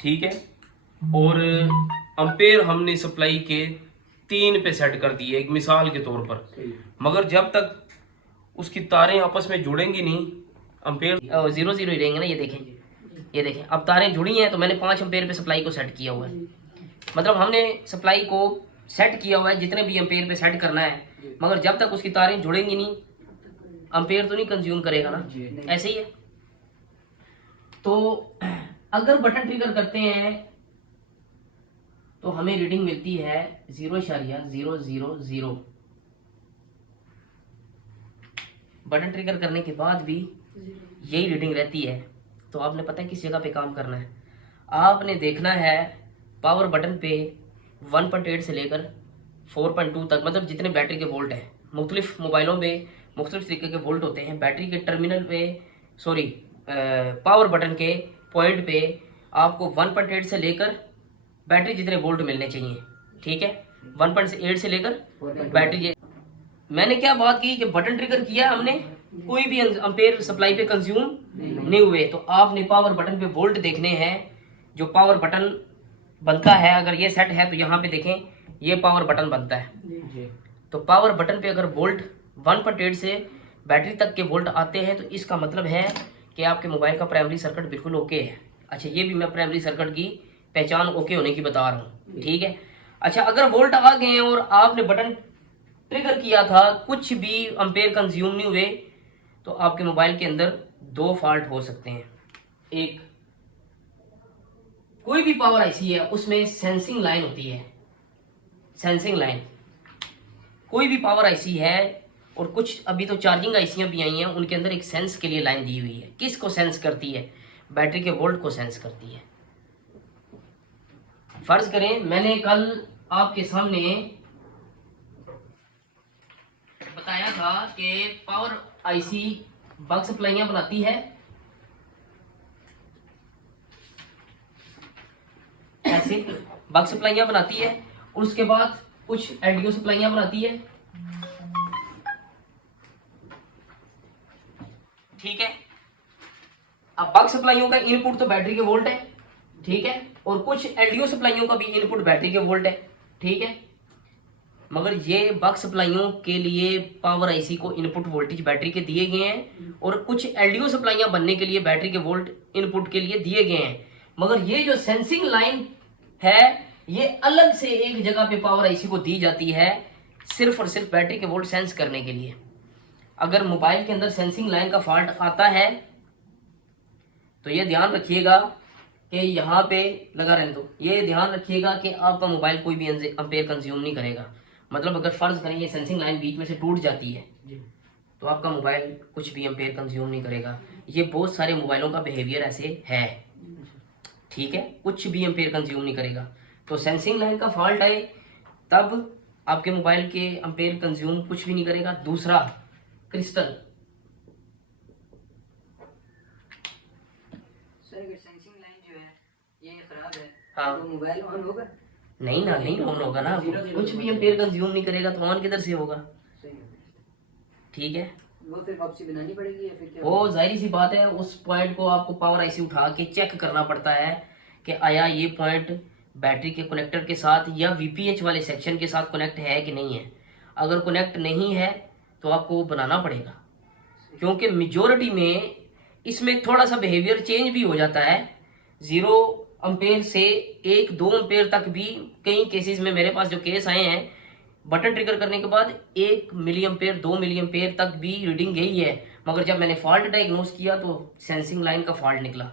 ठीक है। और अम्पेयर हमने सप्लाई के 3 पे सेट कर दिए एक मिसाल के तौर पर, मगर जब तक उसकी तारें आपस में जुड़ेंगी नहीं, अम्पेयर 0 0 ही रहेंगे ना। ये देखें, ये देखें, अब तारें जुड़ी हैं तो मैंने 5 अम्पेयर पे सप्लाई को सेट किया हुआ है। मतलब हमने सप्लाई को सेट किया हुआ है जितने भी अम्पेयर पे सेट करना है, मगर जब तक उसकी तारें जुड़ेंगी नहीं अम्पेयर तो नहीं कंज्यूम करेगा ना, ऐसे ही है। तो अगर बटन ट्रिगर करते हैं तो हमें रीडिंग मिलती है 0.000। बटन ट्रिगर करने के बाद भी यही रीडिंग रहती है। तो आपने पता है किस जगह पे काम करना है। आपने देखना है पावर बटन पे 1.8 से लेकर 4.2 तक, मतलब जितने बैटरी के वोल्ट हैं। मुख्तलिफ मोबाइलों में मुख्तलिफ तरीके के वोल्ट होते हैं। बैटरी के टर्मिनल पे, सॉरी, पावर बटन के पॉइंट पे आपको 1.8 से लेकर बैटरी जितने वोल्ट मिलने चाहिए, ठीक है। 1.8 से लेकर बैटरी। मैंने क्या बात की कि बटन ट्रिगर किया हमने, कोई भी अम्पेयर सप्लाई पे कंज्यूम नहीं हुए। तो आपने पावर बटन पे वोल्ट देखने हैं। जो पावर बटन बनता है, अगर ये सेट है तो यहाँ पे देखें, ये पावर बटन बनता है। तो पावर बटन पे अगर वोल्ट 1.8 से बैटरी तक के वोल्ट आते हैं तो इसका मतलब है कि आपके मोबाइल का प्राइमरी सर्किट बिल्कुल ओके है। अच्छा, ये भी मैं प्राइमरी सर्किट की पहचान ओके होने की बता रहा हूँ, ठीक है। अच्छा, अगर वोल्ट आ गए हैं और आपने बटन ट्रिगर किया था, कुछ भी अम्पेयर कंज्यूम नहीं हुए, तो आपके मोबाइल के अंदर 2 फॉल्ट हो सकते हैं। एक, कोई भी पावर आईसी है उसमें सेंसिंग लाइन होती है। सेंसिंग लाइन, कोई भी पावर आईसी है, और कुछ अभी तो चार्जिंग आईसियां भी आई हैं, उनके अंदर एक सेंस के लिए लाइन दी हुई है। किसको सेंस करती है? बैटरी के वोल्ट को सेंस करती है। फर्ज करें मैंने कल आपके सामने बताया था कि पावर आईसी बक सप्लाइयां बनाती है, ऐसे बक सप्लाइयां बनाती है, और उसके बाद कुछ एलडीओ सप्लाइयां बनाती है, ठीक है। अब बक सप्लाइयों का इनपुट तो बैटरी के वोल्ट है, ठीक है, और कुछ एलडीओ सप्लाइयों का भी इनपुट बैटरी के वोल्ट है, ठीक है। मगर ये बक सप्लाइयों के लिए पावर आईसी को इनपुट वोल्टेज बैटरी के दिए गए हैं, और कुछ एलडीओ सप्लाइयां बनने के लिए बैटरी के वोल्ट इनपुट के लिए दिए गए हैं। मगर ये जो सेंसिंग लाइन है, ये अलग से एक जगह पे पावर आईसी को दी जाती है, सिर्फ और सिर्फ बैटरी के वोल्ट सेंस करने के लिए। अगर मोबाइल के अंदर सेंसिंग लाइन का फॉल्ट आता है तो ये ध्यान रखिएगा कि यहाँ पे लगा रहने दो। ये ध्यान रखिएगा कि आपका मोबाइल कोई भी अम्पेयर कंज्यूम नहीं करेगा। मतलब अगर फर्ज करें ये सेंसिंग लाइन बीच में से टूट जाती है तो आपका मोबाइल कुछ भी अम्पेयर कंज्यूम नहीं करेगा। ये बहुत सारे मोबाइलों का बिहेवियर ऐसे है, ठीक है, कुछ भी अम्पेयर कंज्यूम नहीं करेगा। तो सेंसिंग लाइन का फॉल्ट आए तब आपके मोबाइल के अम्पेयर कंज्यूम कुछ भी नहीं करेगा। दूसरा, क्रिस्टल, सेंसिंग लाइन जो है ये खराब है, हाँ, तो मोबाइल ऑन होगा? नहीं ना, नहीं ऑन होगा ना। कुछ भी अम्पेयर कंज्यूम नहीं करेगा तो ऑन किधर से होगा? ठीक है, वो फिर वापसी बनानी पड़ेगी या फिर क्या? वो जाहिर सी बात है, उस पॉइंट को आपको पावर आईसी उठा के चेक करना पड़ता है कि आया ये पॉइंट बैटरी के कनेक्टर के साथ या वीपीएच वाले सेक्शन के साथ कनेक्ट है कि नहीं है। अगर कनेक्ट नहीं है तो आपको वो बनाना पड़ेगा, क्योंकि मेजोरिटी में इसमें थोड़ा सा बिहेवियर चेंज भी हो जाता है। 0 अम्पेयर से 1-2 अम्पेयर तक भी कई केसेस में मेरे पास जो केस आए हैं, बटन ट्रिगर करने के बाद 1 मिली एम्पेयर 2 मिली एम्पेयर तक भी रीडिंग गई है, मगर जब मैंने फॉल्ट डायग्नोस किया तो सेंसिंग लाइन का फॉल्ट निकला।